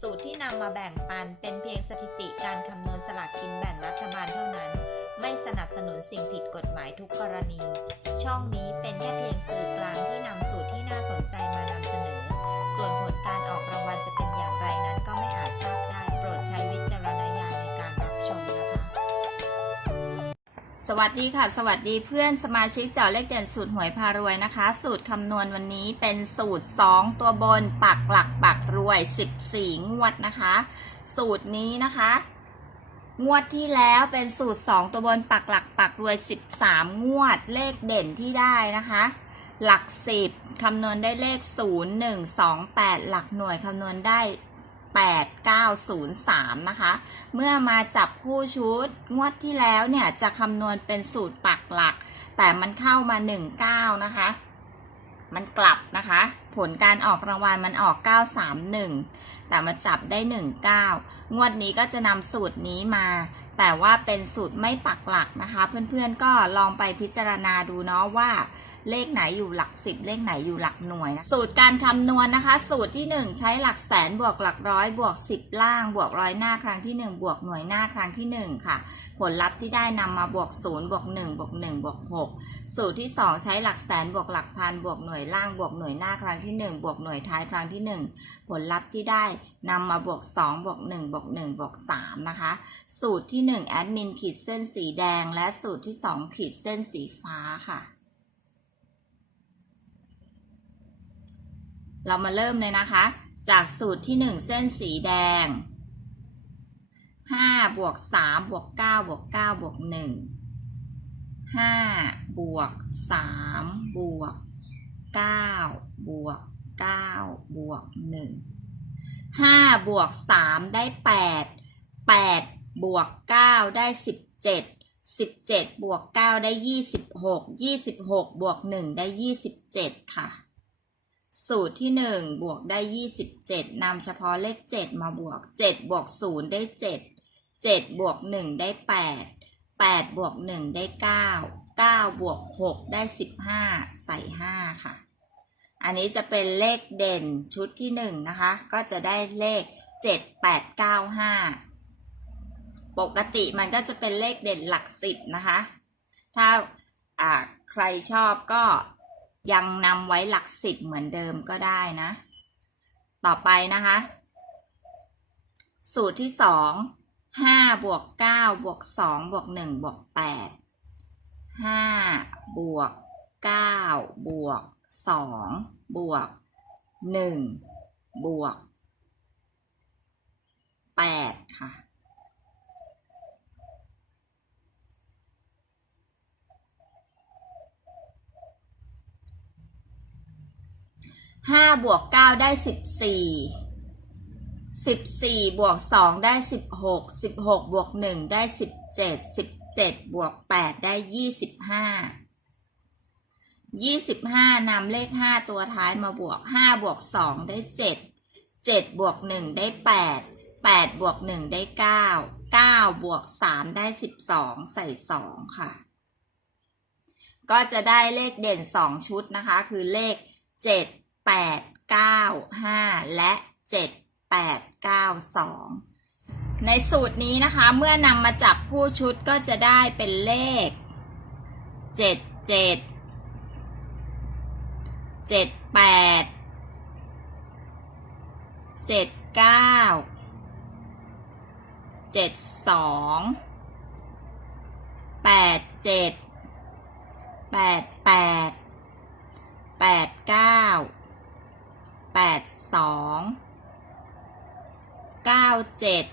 สูตรที่นำมาแบ่งปันเป็นเพียงสถิติการคำนวณสลากกินแบ่งรัฐบาลเท่านั้น ไม่สนับสนุนสิ่งผิดกฎหมายทุกกรณี ช่องนี้เป็นแค่เพียงสื่อกลางที่นำสูตรที่น่าสนใจมานำเสนอ ส่วนผลการออกรางวัลจะเป็นอย่างไรนั้นก็ไม่อาจทราบได้ โปรดใช้วิจารณญาณในการรับชมนะคะ สวัสดีค่ะ สวัสดีเพื่อนสมาชิกเจาะเลขเด่นสูตรหวยพารวยนะคะ สูตรคำนวณวันนี้เป็นสูตร 2 ตัวบนปักหลักปัก วย 14 งวดนะคะ สูตรนี้นะคะ งวดที่แล้วเป็นสูตร 2 ตัวบนปักหลักปักรวย 13 งวดเลขเด่นที่ได้นะคะ หลัก 10 คำนวณได้เลข 0 1 2 8 หลักหน่วยคำนวณได้ 8 9 0 3 นะคะ เมื่อมาจับคู่ชุดงวดที่แล้วเนี่ยจะคำนวณเป็นสูตรปักหลัก แต่มันเข้ามา 19 นะคะ มันกลับนะคะ ผลการออกรางวัลมันออก 931 แต่มาจับได้ 19 งวดนี้ก็จะนำสูตรนี้มา แต่ว่าเป็นสูตรไม่ปักหลักนะคะ เพื่อนๆก็ลองไปพิจารณาดูเนาะว่า เลขไหนอยู่หลักสิบเลขไหนอยู่หลักหน่วยนะสูตรการคำนวณนะคะ สูตรที่ 1 ใช้หลักแสนบวกหลักร้อยบวก 10 ล่าง บวกร้อยหน้าครั้งที่ 1 บวกหน่วยหน้าครั้งที่ 1 ค่ะ ผลลัพธ์ที่ได้นำมาบวก0บวก1บวก1บวก6สูตรที่ 2 ใช้หลักแสนบวกหลักพันบวกหน่วยล่างบวกหน่วยหน้าครั้งที่ 1 บวกหน่วยท้ายครั้งที่ 1 ผลลัพธ์ที่ได้นำมาบวก2บวก1บวก1บวก3นะคะ สูตรที่ 1 แอดมินขีดเส้นสีแดง และสูตรที่ 2 ขีดเส้นสีฟ้าค่ะ เรามาเริ่มเลยนะคะ จากสูตรที่ 1 เส้นสีแดง 5 บวก 3 บวก 9 บวก 9 บวก 1 5 บวก 3 บวก 9 บวก 9 บวก 1 5 บวก 3 ได้ 8 8 บวก 9 ได้ 17 17 บวก 9 ได้ 26 26 บวก 1 ได้ 27 ค่ะ สูตรที่ 1 บวกได้ 27 นำเฉพาะเลข 7 มาบวก 7 บวก 0 ได้ 7 7 บวก 1 ได้ 8 8 บวก 1 ได้ 9 9 บวก 6 ได้ 15 ใส่ 5 ค่ะ อันนี้จะเป็นเลขเด่นชุดที่ 1 นะคะ ก็จะได้เลข 7 8 9 5 ปกติมันก็จะเป็นเลขเด่นหลัก 10 นะคะ ถ้าอ่าใครชอบก็ ยังนำไว้หลักสิบเหมือนเดิมก็ได้นะ ต่อไปนะคะ สูตรที่สองห้าบวกเก้าบวกสองบวกหนึ่งบวกแปดห้าบวกเก้าบวกสองบวกหนึ่งบวกแปดค่ะ ห้าบวกเก้าได้สิบสี่สิบสี่บวกสองได้สิบหกสิบหกบวกหนึ่งได้สิบเจ็ดสิบเจ็ดบวกแปดได้ยี่สิบห้ายี่สิบห้านำเลขห้าตัวท้ายมาบวกห้าบวกสองได้เจ็ดเจ็ดบวกหนึ่งได้แปดแปดบวกหนึ่งได้เก้าเก้าบวกสามได้สิบสองใส่สองค่ะ ก็จะได้เลขเด่นสองชุดนะคะ คือเลขเจ็ด 8 9 5 และ 7 8 9 2 ในสูตรนี้นะคะ เมื่อนำมาจับผู้ชุดก็จะได้เป็นเลข 7 7 7 8 7 9 7 2 8 7 8 8 8 9 แปดสองเก้าเจ็ด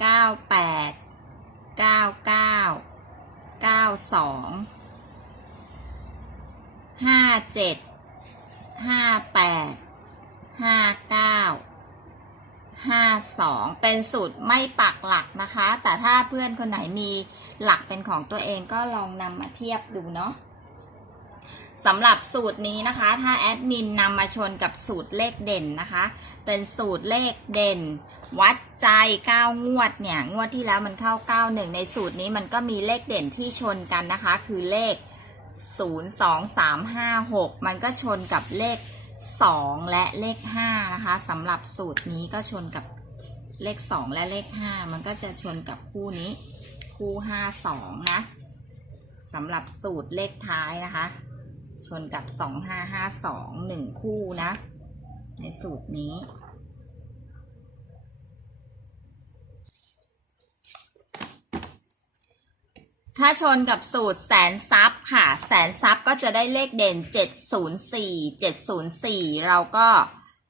เก้าแปดเก้าเก้าเก้าสองห้าเจ็ดห้าแปดห้าเก้าห้าสองเป็นสูตรไม่ปักหลักนะคะ แต่ถ้าเพื่อนคนไหนมีหลักเป็นของตัวเองก็ลองนำมาเทียบดูเนาะ สำหรับสูตรนี้นะคะ ถ้าแอดมินนำมาชนกับสูตรเลขเด่นนะคะ เป็นสูตรเลขเด่น วัดใจ 9 งวดเนี่ย งวดที่แล้วมันเข้า 91 ในสูตรนี้มันก็มีเลขเด่นที่ชนกันนะคะ คือเลข 0 2 3 5 6 มันก็ชนกับเลข 2 และเลข 5 นะคะสำหรับสูตรนี้ก็ชนกับเลข 2 และเลข 5 มันก็จะชนกับคู่นี้ คู่ 5 2 นะสำหรับสูตรเลขท้ายนะคะ ชนกับ 2 5 5 2 1 คู่นะ ในสูตรนี้ ถ้าชนกับสูตรแสนซับค่ะ แสนซับก็จะได้เลขเด่น 704 704 เราก็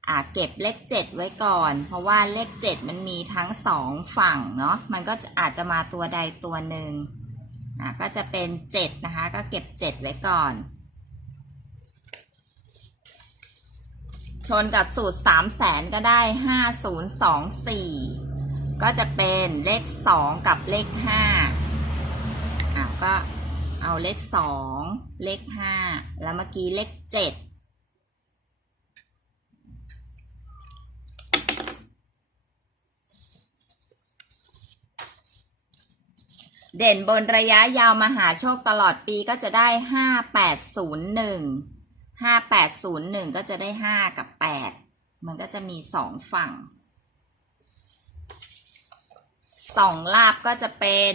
อ่าเก็บเลข 7 ไว้ก่อน เพราะว่าเลข 7 มันมีทั้งสองฝั่งเนาะมันก็อาจจะมาตัวใดตัวหนึ่งอ่าก็จะเป็น 7 นะคะ ก็เก็บ 7 ไว้ก่อน ชนกับสูตร3แสนก็ได้ 5024 ก็จะเป็นเลข 2 กับเลข5อะก็เอาเลขสองเลขห้าแล้วเมื่อกี้เลขเจ็ดเด่นบนระยะยาวมหาโชคตลอดปีก็จะได้ห้าแปดศูนย์ ห้าแปดศูนย์หนึ่งก็จะได้ห้ากับแปดมันก็จะมีสองฝั่งสองลาบก็จะเป็น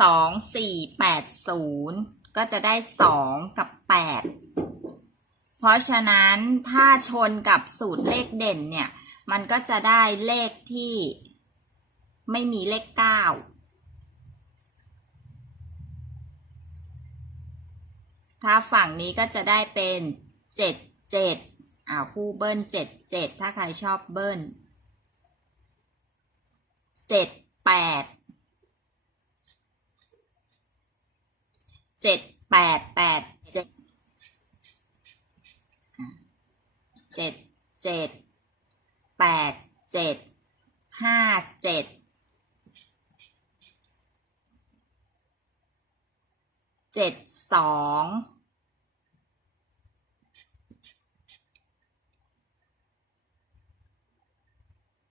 สองสี่แปดศูนย์ก็จะได้สองกับแปดเพราะฉะนั้นถ้าชนกับสูตรเลขเด่นเนี่ย มันก็จะได้เลขที่ไม่มีเลขเก้า ถ้าฝั่งนี้ก็จะได้เป็นเจ็ดเจ็ดอ่าคู่เบิ้ลเจ็ดเจ็ดถ้าใครชอบเบิ้ลเจ็ดแปดเจ็ดแปดแปดเจ็ดเจ็ดเจ็ดแปดเจ็ดห้าเจ็ด เจ็ดสอง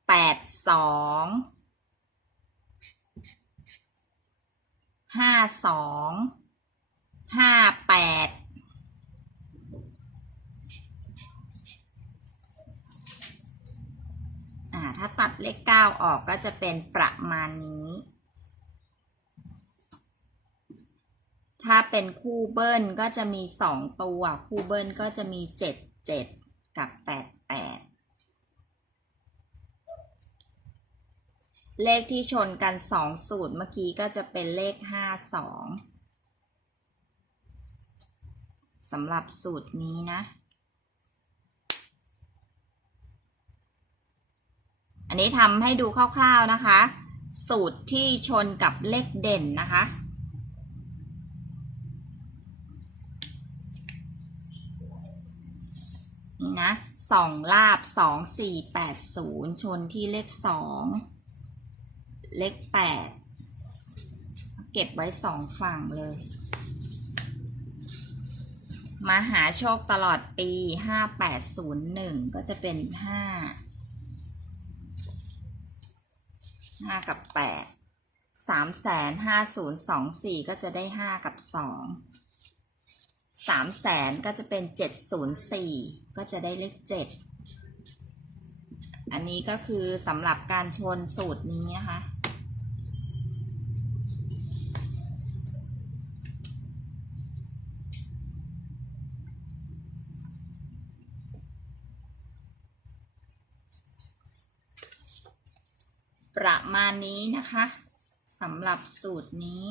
แปดสองห้าสองห้าแปดอ่าถ้าตัดเลขเก้าออกก็จะเป็นประมาณนี้ ถ้าเป็นคู่เบิ้ลก็จะมีสองตัว คู่เบิ้ลก็จะมีเจ็ดเจ็ดกับแปดแปดเลขที่ชนกันสองสูตรเมื่อกี้ก็จะเป็นเลขห้าสองสำหรับสูตรนี้นะ อันนี้ทำให้ดูคร่าวๆนะคะ สูตรที่ชนกับเลขเด่นนะคะ นี่ นะสองลาบสองสี่แปดศูนย์ชนที่เลขสองเลขแปดเก็บไว้สองฝั่งเลย มาหาโชคตลอดปีห้าแปดศูนย์หนึ่งก็จะเป็นห้าห้ากับแปดสามแสนห้าศูนย์สองสี่ก็จะได้ห้ากับสอง สามแสนก็จะเป็นเจ็ดศูนย์สี่ก็จะได้เลขเจ็ดอันนี้ก็คือสำหรับการชนสูตรนี้นะคะ ประมาณนี้นะคะสำหรับสูตรนี้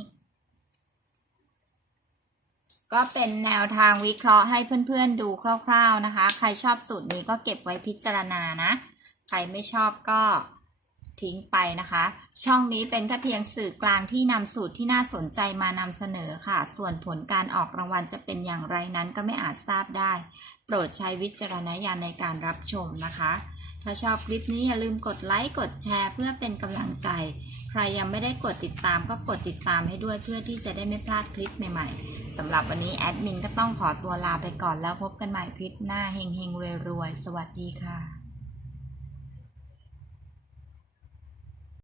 ก็เป็นแนวทางวิเคราะห์ให้เพื่อนๆดูคร่าว ๆนะคะ ใครชอบสูตรนี้ก็เก็บไว้พิจารณานะ ใครไม่ชอบก็ทิ้งไปนะคะ ช่องนี้เป็นแค่เพียงสื่อกลางที่นำสูตรที่น่าสนใจมานำเสนอค่ะ ส่วนผลการออกรางวัลจะเป็นอย่างไรนั้นก็ไม่อาจทราบได้ โปรดใช้วิจารณญาณในการรับชมนะคะ ถ้าชอบคลิปนี้อย่าลืมกดไลค์กดแชร์ เพื่อเป็นกำลังใจ ใครยังไม่ได้กดติดตามก็กดติดตามให้ด้วยเพื่อที่จะได้ไม่พลาดคลิปใหม่ๆสำหรับวันนี้แอดมินก็ต้องขอตัวลาไปก่อนแล้วพบกันใหม่คลิปหน้าเฮงๆรวยๆสวัสดีค่ะ